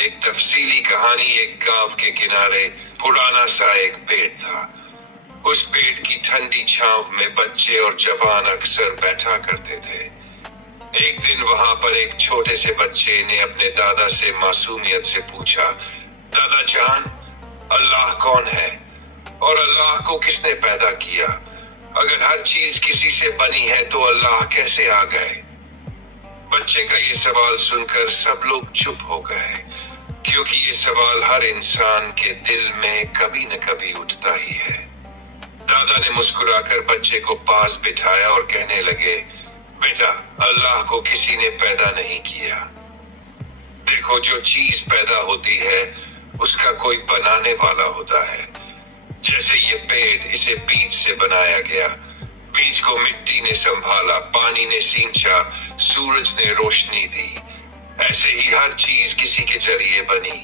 एक तफसीली कहानी। एक गांव के किनारे पुराना सा एक पेड़ था। उस पेड़ की ठंडी छांव में बच्चे और जवान अक्सर बैठा करते थे। एक दिन वहां पर एक छोटे से बच्चे ने अपने दादा से मासूमियत से पूछा, दादा जान, अल्लाह कौन है और अल्लाह को किसने पैदा किया? अगर हर चीज किसी से बनी है तो अल्लाह कैसे आ गए? बच्चे का ये सवाल सुनकर सब लोग चुप हो गए, क्योंकि ये सवाल हर इंसान के दिल में कभी न कभी उठता ही है। दादा ने मुस्कुराकर बच्चे को पास बिठाया और कहने लगे, बेटा, अल्लाह को किसी ने पैदा नहीं किया। देखो, जो चीज पैदा होती है उसका कोई बनाने वाला होता है। जैसे ये पेड़, इसे बीज से बनाया गया। बीज को मिट्टी ने संभाला, पानी ने सींचा, सूरज ने रोशनी दी। ऐसे ही हर चीज किसी के जरिए बनी।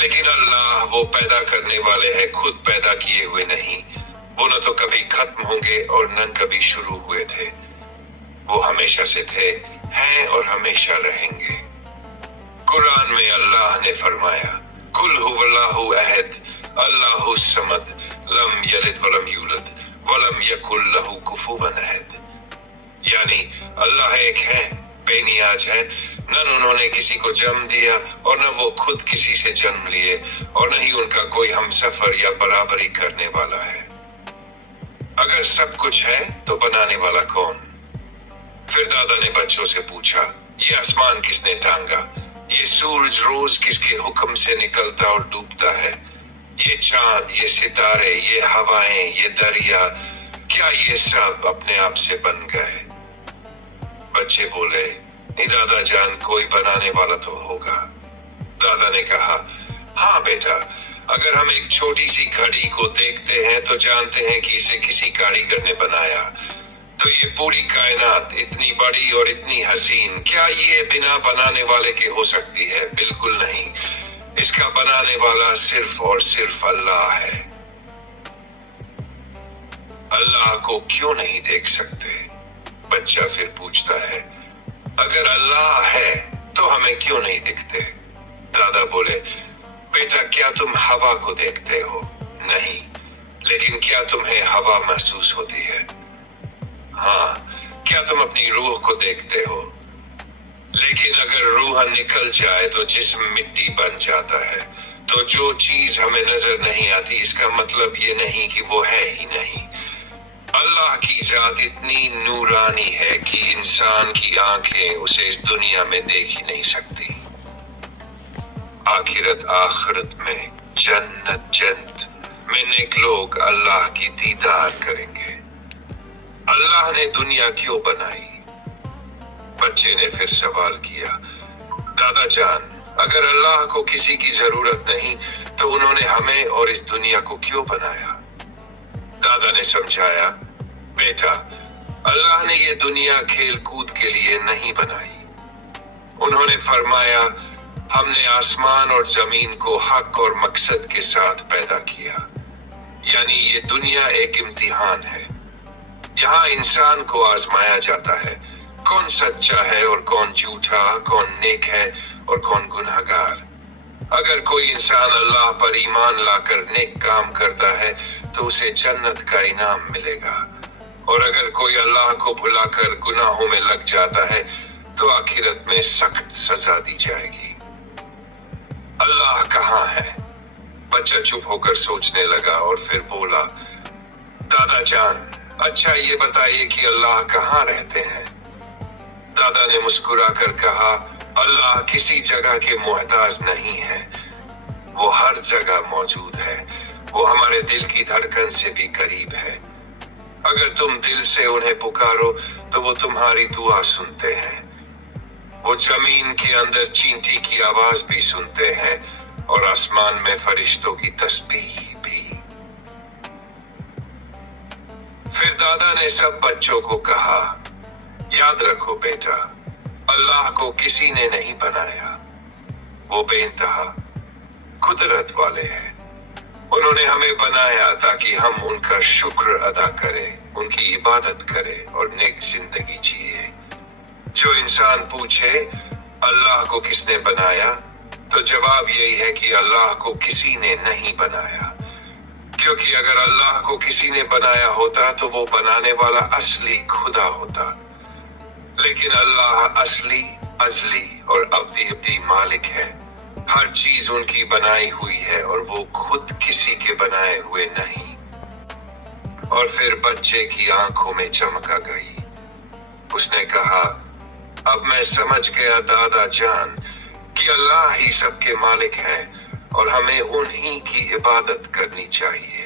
लेकिन अल्लाह वो पैदा करने वाले हैं, खुद पैदा किए हुए नहीं। वो न तो कभी खत्म होंगे और न कभी शुरू हुए थे। वो हमेशा से थे, हैं और हमेशा रहेंगे। कुरान में अल्लाह ने फरमाया, कुल हुवल्लाहु अहद, अल्लाहु समद, लम यलिद वलम यूलद वलम यकुल लहू कुफुवन अहद। यानी अल्लाह एक है, बेनियाज है, न उन्होंने किसी को जन्म दिया और न वो खुद किसी से जन्म लिए, और न ही उनका कोई हमसफर या बराबरी करने वाला है। अगर सब कुछ है तो बनाने वाला कौन? फिर दादा ने बच्चों से पूछा, ये आसमान किसने टांगा? ये सूरज रोज किसके हुक्म से निकलता और डूबता है? ये चांद, ये सितारे, ये हवाएं, ये दरिया, क्या ये सब अपने आप से बन गए? बच्चे बोले, नहीं दादा जान, कोई बनाने वाला तो होगा। दादा ने कहा, हाँ बेटा, अगर हम एक छोटी सी घड़ी को देखते हैं तो जानते हैं कि इसे किसी कारीगर ने बनाया। तो ये पूरी कायनात इतनी बड़ी और इतनी हसीन, क्या ये बिना बनाने वाले के हो सकती है? बिल्कुल नहीं। इसका बनाने वाला सिर्फ और सिर्फ अल्लाह है। अल्लाह को क्यों नहीं देख सकते? बच्चा फिर पूछता है, अगर अल्लाह है तो हमें क्यों नहीं दिखते? दादा बोले, बेटा, क्या तुम हवा को देखते हो? नहीं। लेकिन क्या तुम्हें हवा महसूस होती है? हाँ। क्या तुम अपनी रूह को देखते हो? लेकिन अगर रूह निकल जाए तो जिस्म मिट्टी बन जाता है। तो जो चीज हमें नजर नहीं आती, इसका मतलब ये नहीं कि वो है ही नहीं। अल्लाह की जात इतनी नूरानी है कि इंसान की आंखें उसे इस दुनिया में देख ही नहीं सकती। आखिरत में जन्नत में नेक लोग अल्लाह की दीदार करेंगे। अल्लाह ने दुनिया क्यों बनाई? बच्चे ने फिर सवाल किया, दादा जान, अगर अल्लाह को किसी की जरूरत नहीं तो उन्होंने हमें और इस दुनिया को क्यों बनाया? दादा ने समझाया, बेटा, अल्लाह ने ये दुनिया खेल कूद के लिए नहीं बनाई। उन्होंने फरमाया, हमने आसमान और जमीन को हक और मकसद के साथ पैदा किया। यानी ये दुनिया एक इम्तिहान है। यहाँ इंसान को आजमाया जाता है, कौन सच्चा है और कौन झूठा, कौन नेक है और कौन गुनहगार। अगर कोई इंसान अल्लाह पर ईमान लाकर नेक काम करता है तो उसे जन्नत का इनाम मिलेगा, और अगर कोई अल्लाह को भुलाकर गुनाहों में लग जाता है तो आखिरत में सख्त सजा दी जाएगी। अल्लाह कहाँ है? बच्चा चुप होकर सोचने लगा और फिर बोला, दादा जान, अच्छा ये बताइए कि अल्लाह कहाँ रहते हैं? दादा ने मुस्कुराकर कहा, अल्लाह किसी जगह के मोहताज नहीं है, वो हर जगह मौजूद है। वो हमारे दिल की धड़कन से भी करीब है। अगर तुम दिल से उन्हें पुकारो तो वो तुम्हारी दुआ सुनते हैं। वो जमीन के अंदर चींटी की आवाज भी सुनते हैं और आसमान में फरिश्तों की तस्बीह भी। फिर दादा ने सब बच्चों को कहा, याद रखो बेटा, अल्लाह को किसी ने नहीं बनाया। वो बेइंतहा कुदरत वाले हैं। उन्होंने हमें बनाया ताकि हम उनका शुक्र अदा करें, उनकी इबादत करें और नेक जिंदगी जिए। जो इंसान पूछे अल्लाह को किसने बनाया, تو جواب یہی ہے کہ اللہ کو کسی نے نہیں بنایا، کیونکہ اگر اللہ کو کسی نے بنایا ہوتا تو وہ بنانے والا اصلی خدا ہوتا، لیکن اللہ اصلی، ازلی اور ابدی مالک ہے۔ ہر چیز ان کی بنائی ہوئی ہے اور وہ خود کسی کے بنائے ہوئے نہیں۔ اور پھر بچے کی آنکھوں میں چمک آ گئی۔ اس نے کہا، اب میں سمجھ گیا دادا جان کہ اللہ ہی سب کے مالک ہیں اور ہمیں انہی کی عبادت کرنی چاہیے۔